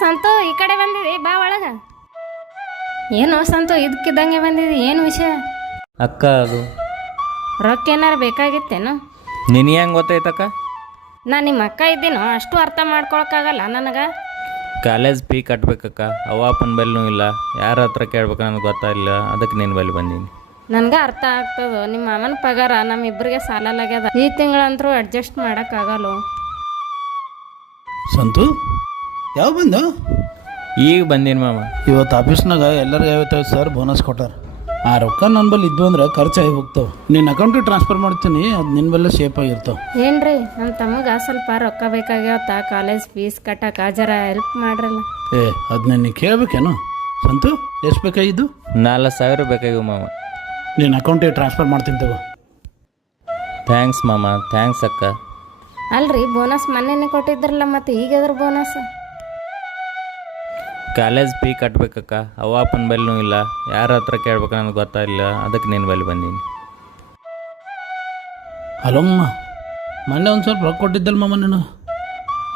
ಸಂತು ಈ ಕಡೆ ಬಂದಿದಿ, ಬಾ ಒಳಗ. ಏನು ಸಂತು ಇದಕ್ಕಿದ್ದಂಗೆ ಬಂದಿದಿ, ಏನು ವಿಷಯ? ಅಕ್ಕ ಅದು ರೊಕ್ಕ ಏನಾರು ಬೇಕಾಗಿತ್ತೇನು? ನಿನಗೆ ಹೆಂಗೆ ಗೊತ್ತೈತಕ್ಕ? ನಾನು ನಿಮ್ಮ ಅಕ್ಕ ಇದ್ದೀನೋ, ಅಷ್ಟು ಅರ್ಥ ಮಾಡ್ಕೊಳಕ್ಕಾಗಲ್ಲ ನನಗೆ. ಕಾಲೇಜ್ ಫೀ ಕಟ್ಬೇಕಕ್ಕ, ಅವ್ವ ಅಪ್ಪನ ಬಲ್ಲಿನೂ ಇಲ್ಲ, ಯಾರ ಹತ್ರ ಕೇಳ್ಬೇಕು ನನಗೆ ಗೊತ್ತಾಗಿಲ್ಲ, ಅದಕ್ಕೆ ನಿನ್ನ ಬಲ್ಲಿ ಬಂದೀನಿ. ನನಗೆ ಅರ್ಥ ಆಗ್ತದೆ, ನಿಮ್ಮ ಮಾಮನ ಪಗಾರ ನಮ್ಮಿಬ್ಬರಿಗೆ ಸಾಲಲಾಗ್ಯದ. ಈ ತಿಂಗಳಂತರೂ ಅಡ್ಜಸ್ಟ್ ಮಾಡೋಕ್ಕಾಗಲ್ಲ. ಸಂತು ಯಾವ ಬಂದ? ಈಗ ಬಂದೀನಿ ಮಾಮ. ಇವತ್ತು ಆಫೀಸ್ನಾಗ ಎಲ್ಲರಿಗೂ 50 ಸಾವಿರ ಬೋನಸ್ ಕೊಟ್ಟಾರ. ಆ ರೊಕ್ಕ ನನ್ನ ಬಲ್ಲಿ ಇದ್ವು ಅಂದ್ರೆ ಖರ್ಚಾಗಿ ಹೋಗ್ತಾವೆ. ನಿನ್ನ ಅಕೌಂಟಿಗೆ ಟ್ರಾನ್ಸ್ಫರ್ ಮಾಡ್ತೀನಿ, ಅದು ನಿನ್ನ ಬಲ್ಲೇ ಸೇಫ್ ಆಗಿರ್ತಾವೆ. ಏನ್ರಿ, ನಮ್ಮ ತಮಗೆ ಸ್ವಲ್ಪ ರೊಕ್ಕ ಬೇಕಾಗ್ಯಾವತ್ತ, ಕಾಲೇಜ್ ಫೀಸ್ ಕಟ್ಟಕ್ಕೆ ಜರ ಹೆಲ್ಪ್ ಮಾಡ್ರಲ್ಲ. ಅದು ನೀನು ಕೇಳಬೇಕೇನು ಸಂತು? ಎಷ್ಟು ಬೇಕಾಗಿದ್ದು? 4,000 ಬೇಕಾಗಿವು ಮಾಮ. ನಿನ್ನ ಅಕೌಂಟಿಗೆ ಟ್ರಾನ್ಸ್ಫರ್ ಮಾಡ್ತೀನಿ ತಗೋ. ಥ್ಯಾಂಕ್ಸ್ ಮಾಮ, ಥ್ಯಾಂಕ್ಸ್ ಅಕ್ಕ. ಅಲ್ರಿ, ಬೋನಸ್ ಮೊನ್ನೆನೇ ಕೊಟ್ಟಿದ್ರಲ್ಲ, ಮತ್ತೆ ಈಗದ್ರ ಬೋನಸ್? ಕಾಲೇಜ್ ಫೀ ಕಟ್ಬೇಕಕ್ಕ, ಅವ್ವ ಅಪ್ಪನ ಬಲ್ಲಿನೂ ಇಲ್ಲ, ಯಾರ ಹತ್ರ ಕೇಳ್ಬೇಕು ನನಗೆ ಗೊತ್ತಾಗಿಲ್ಲ, ಅದಕ್ಕೆ ನಿನ್ನ ಬಲ್ಲಿ ಬಂದೀನಿ. ಹಲೋಮ್ಮ, ಮೊನ್ನೆ ಒಂದು ಸ್ವಲ್ಪ ರೊಕ್ಕ ಕೊಟ್ಟಿದ್ದಲ್ಲ ಮಾಮ ನೀನು,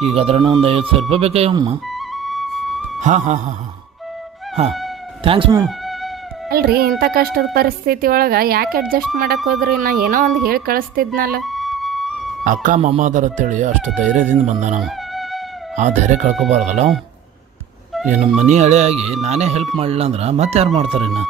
ಈಗ ಅದ್ರನ್ನ ಒಂದು 50,000 ರೂಪಾಯಿ ಬೇಕಾಯಮ್ಮ. ಹಾಂ ಹಾಂ ಹಾಂ ಹಾಂ ಹಾಂ ಥ್ಯಾಂಕ್ಸ್ ಮ್ಯಾಮ್. ಅಲ್ರಿ, ಇಂಥ ಕಷ್ಟದ ಪರಿಸ್ಥಿತಿ ಒಳಗೆ ಯಾಕೆ ಅಡ್ಜಸ್ಟ್ ಮಾಡಕ್ಕೆ ಹೋದ್ರಿ? ನಾ ಏನೋ ಒಂದು ಹೇಳಿ ಕಳಿಸ್ತಿದ್ನಲ್ಲ. ಅಕ್ಕ ಮಮ್ಮ ಅದಾರ ಅಂತೇಳಿ ಅಷ್ಟು ಧೈರ್ಯದಿಂದ ಬಂದ ನಾವು. ಆ ಧೈರ್ಯ ಕಳ್ಕೊಬಾರ್ದಲ್ಲ. ಏನು ಮನೆ ಹಳೆಯಾಗಿ ನಾನೇ ಹೆಲ್ಪ್ ಮಾಡಲಿಲ್ಲ ಅಂದ್ರೆ ಮತ್ತೆ ಯಾರು ಮಾಡ್ತಾರೆ ಇನ್ನು?